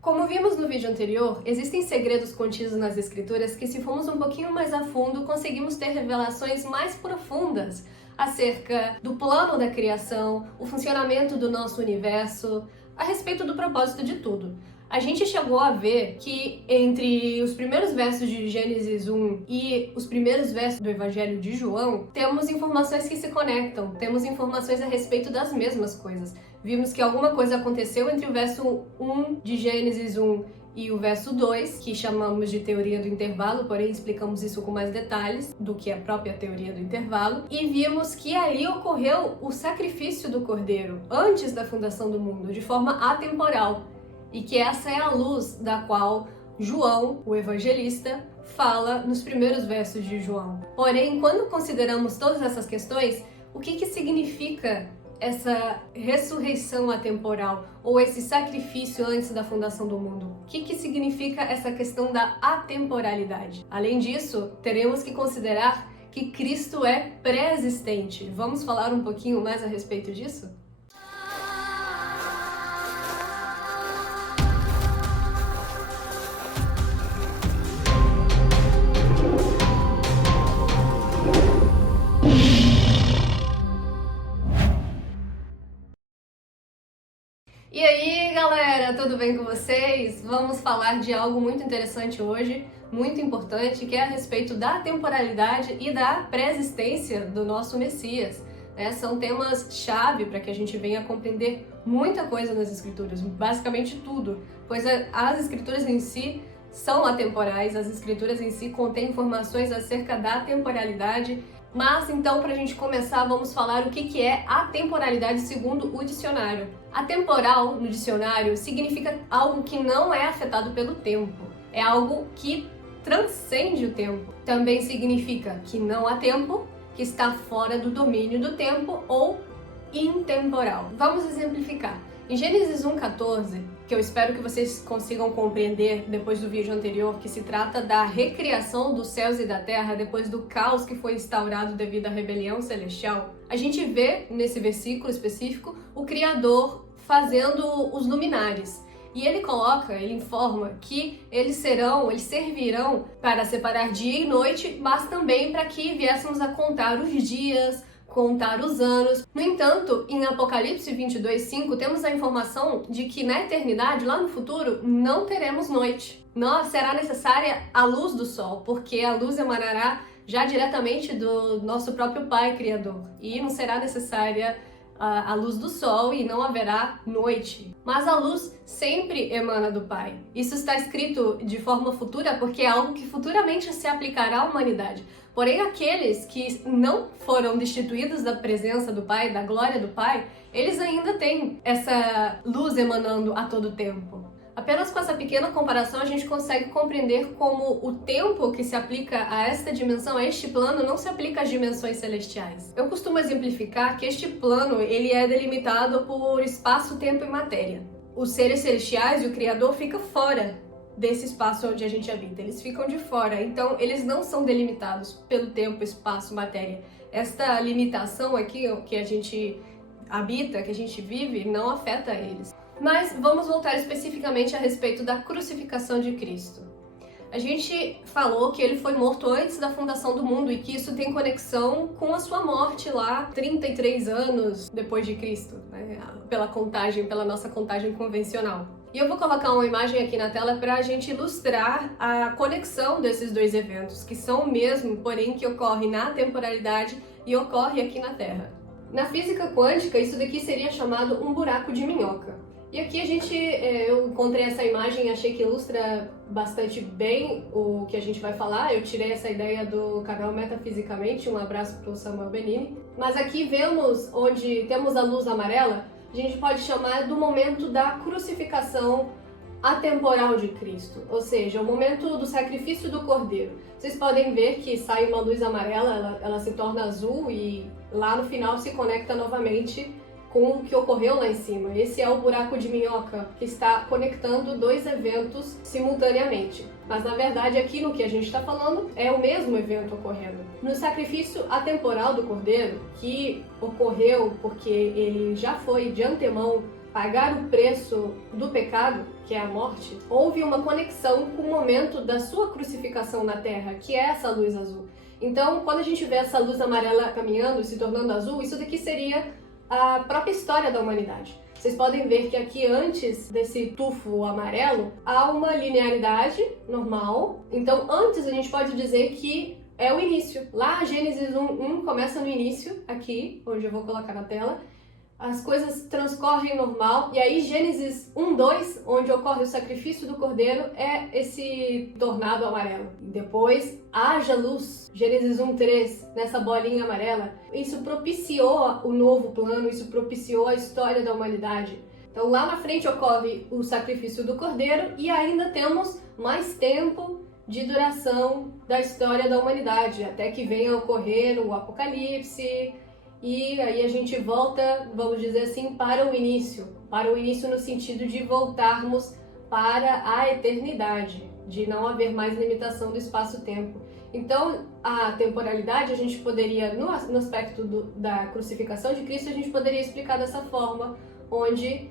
Como vimos no vídeo anterior, existem segredos contidos nas escrituras que, se formos um pouquinho mais a fundo, conseguimos ter revelações mais profundas acerca do plano da criação, o funcionamento do nosso universo, a respeito do propósito de tudo. A gente chegou a ver que entre os primeiros versos de Gênesis 1 e os primeiros versos do Evangelho de João, temos informações que se conectam, temos informações a respeito das mesmas coisas. Vimos que alguma coisa aconteceu entre o verso 1 de Gênesis 1 e o verso 2, que chamamos de teoria do intervalo, porém explicamos isso com mais detalhes do que a própria teoria do intervalo, e vimos que ali ocorreu o sacrifício do Cordeiro antes da fundação do mundo, de forma atemporal. E que essa é a luz da qual João, o evangelista, fala nos primeiros versos de João. Porém, quando consideramos todas essas questões, o que significa essa ressurreição atemporal ou esse sacrifício antes da fundação do mundo? O que significa essa questão da atemporalidade? Além disso, teremos que considerar que Cristo é pré-existente. Vamos falar um pouquinho mais a respeito disso? E aí, galera, tudo bem com vocês? Vamos falar de algo muito interessante hoje, muito importante, que é a respeito da temporalidade e da pré-existência do nosso Messias. São temas-chave para que a gente venha compreender muita coisa nas Escrituras, basicamente tudo, pois as Escrituras em si são atemporais, as Escrituras em si contêm informações acerca da temporalidade. Mas então, para a gente começar, vamos falar o que é atemporalidade segundo o dicionário. Atemporal, no dicionário, significa algo que não é afetado pelo tempo. É algo que transcende o tempo. Também significa que não há tempo, que está fora do domínio do tempo ou intemporal. Vamos exemplificar. Em Gênesis 1:14, que eu espero que vocês consigam compreender depois do vídeo anterior, que se trata da recriação dos céus e da terra depois do caos que foi instaurado devido à rebelião celestial, a gente vê nesse versículo específico o Criador fazendo os luminares. E ele informa que eles servirão para separar dia e noite, mas também para que viéssemos a contar os dias, contar os anos. No entanto, em Apocalipse 22:5, temos a informação de que na eternidade, lá no futuro, não teremos noite. Não será necessária a luz do sol, porque a luz emanará já diretamente do nosso próprio Pai Criador. E não será necessária a luz do sol e não haverá noite. Mas a luz sempre emana do Pai. Isso está escrito de forma futura porque é algo que futuramente se aplicará à humanidade. Porém, aqueles que não foram destituídos da presença do Pai, da glória do Pai, eles ainda têm essa luz emanando a todo tempo. Apenas com essa pequena comparação a gente consegue compreender como o tempo que se aplica a esta dimensão, a este plano, não se aplica às dimensões celestiais. Eu costumo exemplificar que este plano ele é delimitado por espaço, tempo e matéria. Os seres celestiais e o Criador ficam fora desse espaço onde a gente habita, eles ficam de fora, então eles não são delimitados pelo tempo, espaço, matéria. Esta limitação aqui que a gente habita, que a gente vive, não afeta eles. Mas vamos voltar especificamente a respeito da crucificação de Cristo. A gente falou que ele foi morto antes da fundação do mundo e que isso tem conexão com a sua morte lá 33 anos depois de Cristo, né? Pela nossa contagem convencional. E eu vou colocar uma imagem aqui na tela para a gente ilustrar a conexão desses dois eventos, que são o mesmo, porém que ocorrem na temporalidade e ocorre aqui na Terra. Na física quântica, isso daqui seria chamado um buraco de minhoca. E aqui eu encontrei essa imagem e achei que ilustra bastante bem o que a gente vai falar. Eu tirei essa ideia do canal Metafisicamente, um abraço para o Samuel Benini. Mas aqui vemos onde temos a luz amarela, a gente pode chamar do momento da crucificação atemporal de Cristo, ou seja, o momento do sacrifício do Cordeiro. Vocês podem ver que sai uma luz amarela, ela se torna azul e lá no final se conecta novamente com o que ocorreu lá em cima. Esse é o buraco de minhoca que está conectando dois eventos simultaneamente. Mas na verdade aqui no que a gente está falando é o mesmo evento ocorrendo. No sacrifício atemporal do Cordeiro, que ocorreu porque ele já foi de antemão pagar o preço do pecado, que é a morte, houve uma conexão com o momento da sua crucificação na terra, que é essa luz azul. Então, quando a gente vê essa luz amarela caminhando e se tornando azul, isso daqui seria a própria história da humanidade. Vocês podem ver que aqui, antes desse tufo amarelo, há uma linearidade normal. Então, antes a gente pode dizer que é o início. Lá, Gênesis 1 começa no início, aqui, onde eu vou colocar na tela. As coisas transcorrem normal. E aí, Gênesis 1:2, onde ocorre o sacrifício do cordeiro, é esse tornado amarelo. Depois, haja luz. Gênesis 1:3, nessa bolinha amarela. Isso propiciou o novo plano, isso propiciou a história da humanidade. Então, lá na frente ocorre o sacrifício do cordeiro e ainda temos mais tempo de duração da história da humanidade, até que venha a ocorrer o Apocalipse. E aí a gente volta, vamos dizer assim, para o início no sentido de voltarmos para a eternidade, de não haver mais limitação do espaço-tempo. Então, a temporalidade, a gente poderia, no aspecto da crucificação de Cristo, a gente poderia explicar dessa forma, onde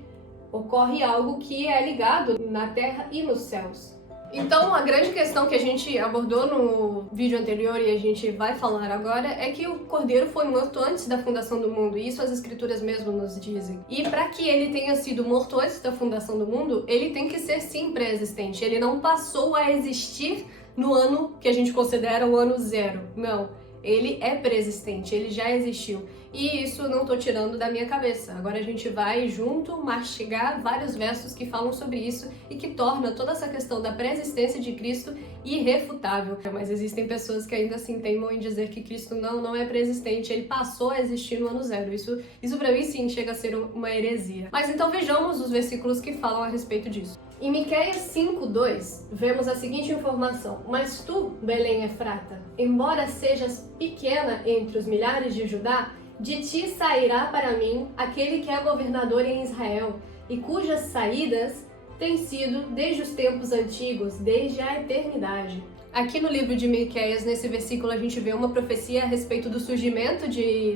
ocorre algo que é ligado na terra e nos céus. Então, a grande questão que a gente abordou no vídeo anterior e a gente vai falar agora é que o Cordeiro foi morto antes da fundação do mundo, e isso as escrituras mesmo nos dizem. E para que ele tenha sido morto antes da fundação do mundo, ele tem que ser sim pré-existente. Ele não passou a existir no ano que a gente considera o ano zero. Não, ele é pré-existente, ele já existiu. E isso não tô tirando da minha cabeça. Agora a gente vai junto mastigar vários versos que falam sobre isso e que torna toda essa questão da pré-existência de Cristo irrefutável. Mas existem pessoas que ainda assim teimam em dizer que Cristo não é pré-existente, ele passou a existir no ano zero. Isso pra mim sim chega a ser uma heresia. Mas então vejamos os versículos que falam a respeito disso. Em Miqueias 5:2, vemos a seguinte informação: Mas tu, Belém Efrata, embora sejas pequena entre os milhares de Judá, de ti sairá para mim aquele que é governador em Israel, e cujas saídas têm sido desde os tempos antigos, desde a eternidade. Aqui no livro de Miqueias, nesse versículo, a gente vê uma profecia a respeito do surgimento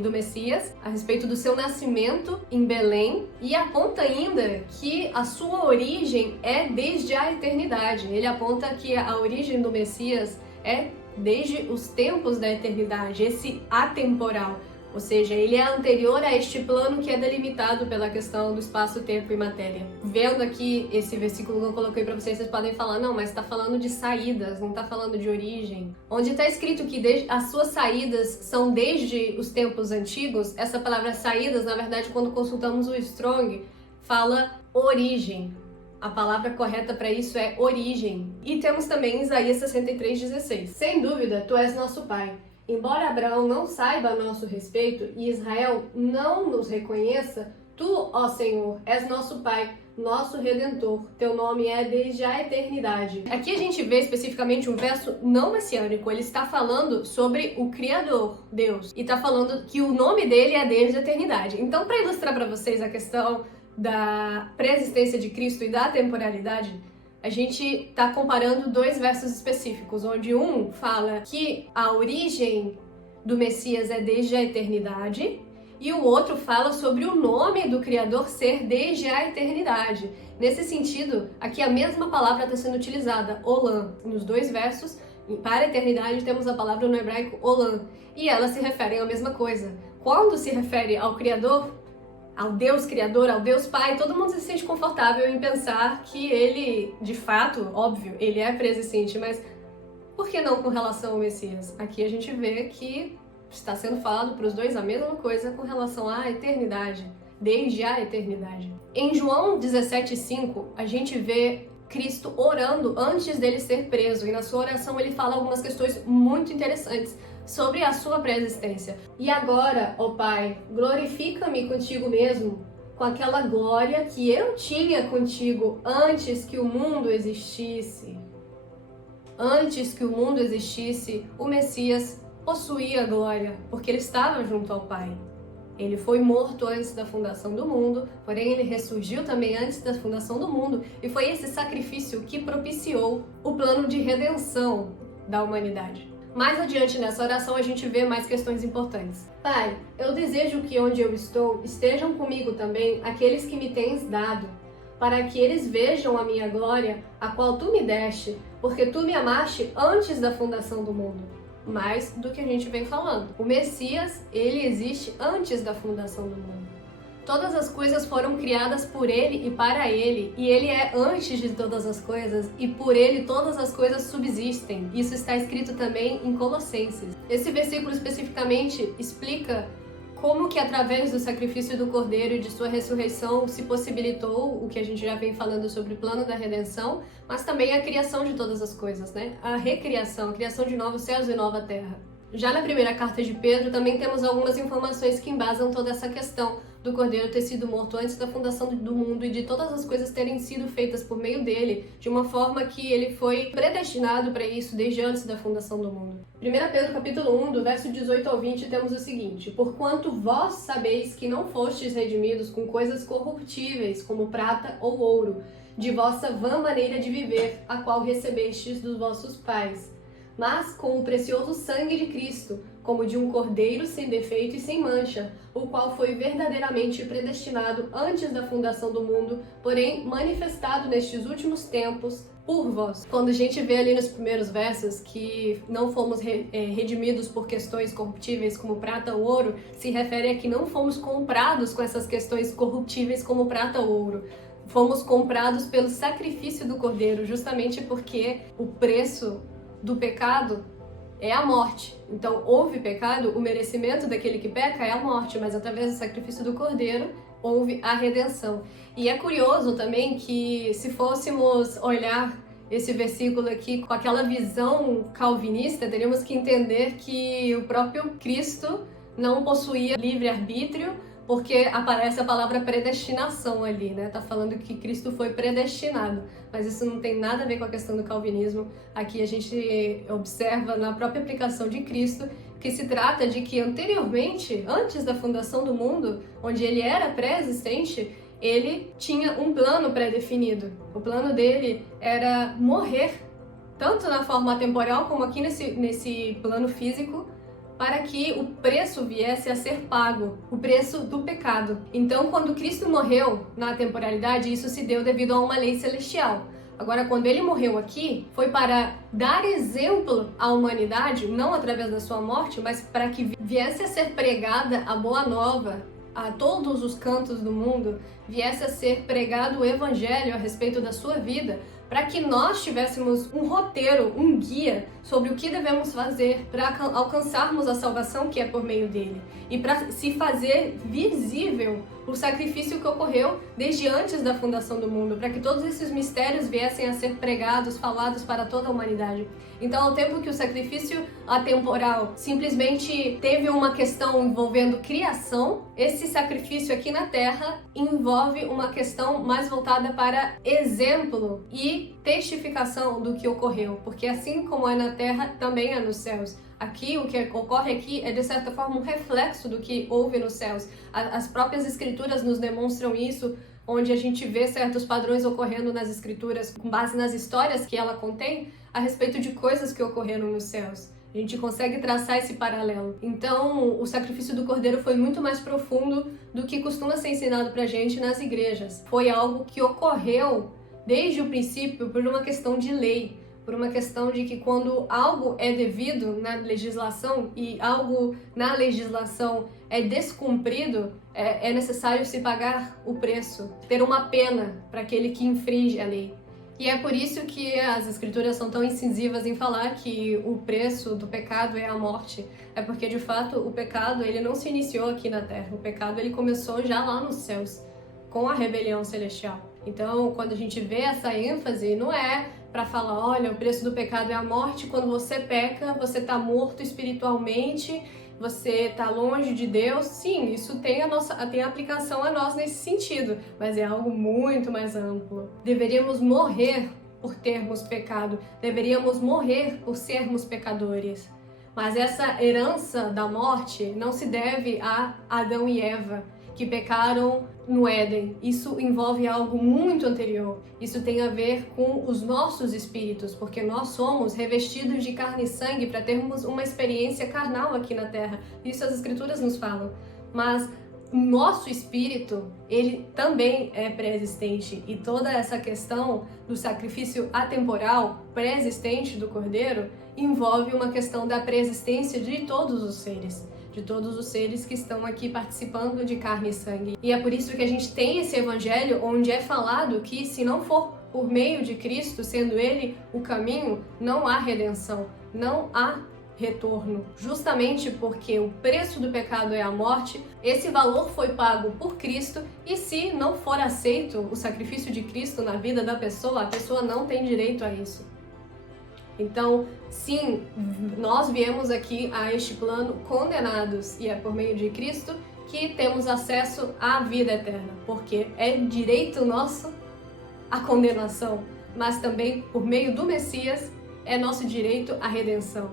do Messias, a respeito do seu nascimento em Belém, e aponta ainda que a sua origem é desde a eternidade. Ele aponta que a origem do Messias é desde os tempos da eternidade, esse atemporal. Ou seja, ele é anterior a este plano que é delimitado pela questão do espaço, tempo e matéria. Vendo aqui esse versículo que eu coloquei para vocês, vocês podem falar, não, mas está falando de saídas, não está falando de origem. Onde está escrito que as suas saídas são desde os tempos antigos, essa palavra saídas, na verdade, quando consultamos o Strong, fala origem. A palavra correta para isso é origem. E temos também Isaías 63:16. Sem dúvida, tu és nosso pai. Embora Abraão não saiba a nosso respeito e Israel não nos reconheça, tu, ó Senhor, és nosso Pai, nosso Redentor. Teu nome é desde a eternidade. Aqui a gente vê especificamente um verso não messiânico. Ele está falando sobre o Criador, Deus, e está falando que o nome dele é desde a eternidade. Então, para ilustrar para vocês a questão da pré-existência de Cristo e da temporalidade, a gente está comparando dois versos específicos, onde um fala que a origem do Messias é desde a eternidade e o outro fala sobre o nome do Criador ser desde a eternidade. Nesse sentido, aqui a mesma palavra está sendo utilizada, Olam, nos dois versos. Para a eternidade temos a palavra no hebraico Olam, e elas se referem à mesma coisa. Quando se refere ao Criador, ao Deus Criador, ao Deus Pai, todo mundo se sente confortável em pensar que ele, de fato, óbvio, ele é pré-existente, mas por que não com relação ao Messias? Aqui a gente vê que está sendo falado para os dois a mesma coisa com relação à eternidade, desde a eternidade. Em João 17:5, a gente vê Cristo orando antes dele ser preso, e na sua oração ele fala algumas questões muito interessantes sobre a sua pré-existência. E agora, ó Pai, glorifica-me contigo mesmo, com aquela glória que eu tinha contigo antes que o mundo existisse. Antes que o mundo existisse, o Messias possuía glória, porque ele estava junto ao Pai. Ele foi morto antes da fundação do mundo, porém ele ressurgiu também antes da fundação do mundo, e foi esse sacrifício que propiciou o plano de redenção da humanidade. Mais adiante nessa oração a gente vê mais questões importantes. Pai, eu desejo que onde eu estou estejam comigo também aqueles que me tens dado, para que eles vejam a minha glória, a qual tu me deste, porque tu me amaste antes da fundação do mundo. Mais do que a gente vem falando. O Messias, ele existe antes da fundação do mundo. Todas as coisas foram criadas por ele e para ele, e ele é antes de todas as coisas, e por ele todas as coisas subsistem. Isso está escrito também em Colossenses. Esse versículo especificamente explica como que através do sacrifício do Cordeiro e de sua ressurreição se possibilitou o que a gente já vem falando sobre o plano da redenção, mas também a criação de todas as coisas, né? A recriação, a criação de novos céus e nova terra. Já na primeira carta de Pedro também temos algumas informações que embasam toda essa questão do Cordeiro ter sido morto antes da fundação do mundo e de todas as coisas terem sido feitas por meio dele, de uma forma que ele foi predestinado para isso desde antes da fundação do mundo. 1 Pedro capítulo 1, do verso 18 ao 20, temos o seguinte: Porquanto vós sabeis que não fostes redimidos com coisas corruptíveis, como prata ou ouro, de vossa vã maneira de viver, a qual recebestes dos vossos pais, mas com o precioso sangue de Cristo, como de um cordeiro sem defeito e sem mancha, o qual foi verdadeiramente predestinado antes da fundação do mundo, porém manifestado nestes últimos tempos por vós. Quando a gente vê ali nos primeiros versos que não fomos redimidos por questões corruptíveis como prata ou ouro, se refere a que não fomos comprados com essas questões corruptíveis como prata ou ouro. Fomos comprados pelo sacrifício do Cordeiro, justamente porque o preço do pecado é a morte. Então, houve pecado, o merecimento daquele que peca é a morte, mas através do sacrifício do Cordeiro, houve a redenção. E é curioso também que, se fôssemos olhar esse versículo aqui com aquela visão calvinista, teríamos que entender que o próprio Cristo não possuía livre-arbítrio, porque aparece a palavra predestinação ali, né? Tá falando que Cristo foi predestinado, mas isso não tem nada a ver com a questão do calvinismo. Aqui a gente observa na própria aplicação de Cristo que se trata de que anteriormente, antes da fundação do mundo, onde ele era pré-existente, ele tinha um plano pré-definido. O plano dele era morrer, tanto na forma temporal como aqui nesse plano físico, para que o preço viesse a ser pago, o preço do pecado. Então, quando Cristo morreu na temporalidade, isso se deu devido a uma lei celestial. Agora, quando ele morreu aqui, foi para dar exemplo à humanidade, não através da sua morte, mas para que viesse a ser pregada a boa nova a todos os cantos do mundo, viesse a ser pregado o evangelho a respeito da sua vida, para que nós tivéssemos um roteiro, um guia sobre o que devemos fazer para alcançarmos a salvação que é por meio dele e para se fazer visível o sacrifício que ocorreu desde antes da fundação do mundo, para que todos esses mistérios viessem a ser pregados, falados para toda a humanidade. Então, ao tempo que o sacrifício atemporal simplesmente teve uma questão envolvendo criação, esse sacrifício aqui na Terra envolve uma questão mais voltada para exemplo e testificação do que ocorreu, porque assim como é na Terra, também é nos céus. Aqui, o que ocorre aqui é, de certa forma, um reflexo do que houve nos céus. As próprias escrituras nos demonstram isso, onde a gente vê certos padrões ocorrendo nas escrituras, com base nas histórias que ela contém, a respeito de coisas que ocorreram nos céus. A gente consegue traçar esse paralelo. Então, o sacrifício do Cordeiro foi muito mais profundo do que costuma ser ensinado pra gente nas igrejas. Foi algo que ocorreu desde o princípio por uma questão de lei, por uma questão de que quando algo é devido na legislação e algo na legislação é descumprido, é necessário se pagar o preço, ter uma pena para aquele que infringe a lei. E é por isso que as escrituras são tão incisivas em falar que o preço do pecado é a morte. É porque, de fato, o pecado ele não se iniciou aqui na Terra. O pecado ele começou já lá nos céus, com a rebelião celestial. Então, quando a gente vê essa ênfase, não é para falar, olha, o preço do pecado é a morte, quando você peca, você está morto espiritualmente, você está longe de Deus. Sim, isso tem a aplicação a nós nesse sentido, mas é algo muito mais amplo. Deveríamos morrer por termos pecado, deveríamos morrer por sermos pecadores. Mas essa herança da morte não se deve a Adão e Eva, que pecaram no Éden. Isso envolve algo muito anterior. Isso tem a ver com os nossos espíritos, porque nós somos revestidos de carne e sangue para termos uma experiência carnal aqui na Terra. Isso as Escrituras nos falam. Mas nosso espírito, ele também é pré-existente, e toda essa questão do sacrifício atemporal pré-existente do Cordeiro envolve uma questão da pré-existência de todos os seres que estão aqui participando de carne e sangue. E é por isso que a gente tem esse evangelho onde é falado que se não for por meio de Cristo, sendo Ele o caminho, não há redenção, não há retorno. Justamente porque o preço do pecado é a morte, esse valor foi pago por Cristo, e se não for aceito o sacrifício de Cristo na vida da pessoa, a pessoa não tem direito a isso. Então, sim, nós viemos aqui a este plano condenados, e é por meio de Cristo que temos acesso à vida eterna, porque é direito nosso a condenação, mas também por meio do Messias é nosso direito à redenção.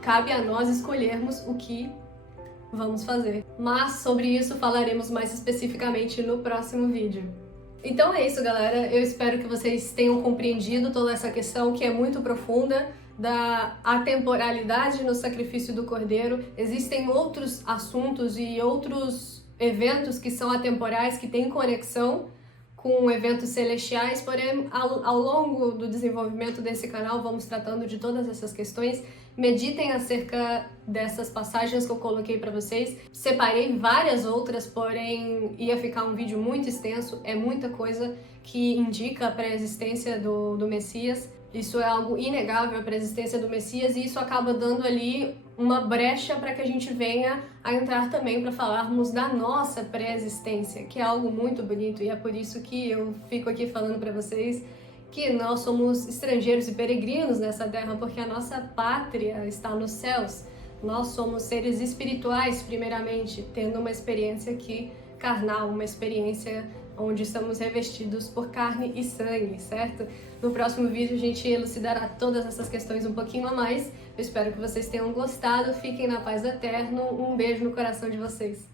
Cabe a nós escolhermos o que vamos fazer. Mas sobre isso falaremos mais especificamente no próximo vídeo. Então é isso, galera. Eu espero que vocês tenham compreendido toda essa questão que é muito profunda da atemporalidade no sacrifício do Cordeiro. Existem outros assuntos e outros eventos que são atemporais, que têm conexão com eventos celestiais, porém ao longo do desenvolvimento desse canal vamos tratando de todas essas questões. Meditem acerca dessas passagens que eu coloquei para vocês. Separei várias outras, porém ia ficar um vídeo muito extenso, é muita coisa que indica a pré-existência do Messias. Isso é algo inegável, a pré-existência do Messias, e isso acaba dando ali uma brecha para que a gente venha a entrar também para falarmos da nossa pré-existência, que é algo muito bonito, e é por isso que eu fico aqui falando para vocês que nós somos estrangeiros e peregrinos nessa terra, porque a nossa pátria está nos céus. Nós somos seres espirituais, primeiramente, tendo uma experiência aqui carnal, uma experiência onde estamos revestidos por carne e sangue, certo? No próximo vídeo a gente elucidará todas essas questões um pouquinho a mais. Eu espero que vocês tenham gostado. Fiquem na paz do Eterno. Um beijo no coração de vocês.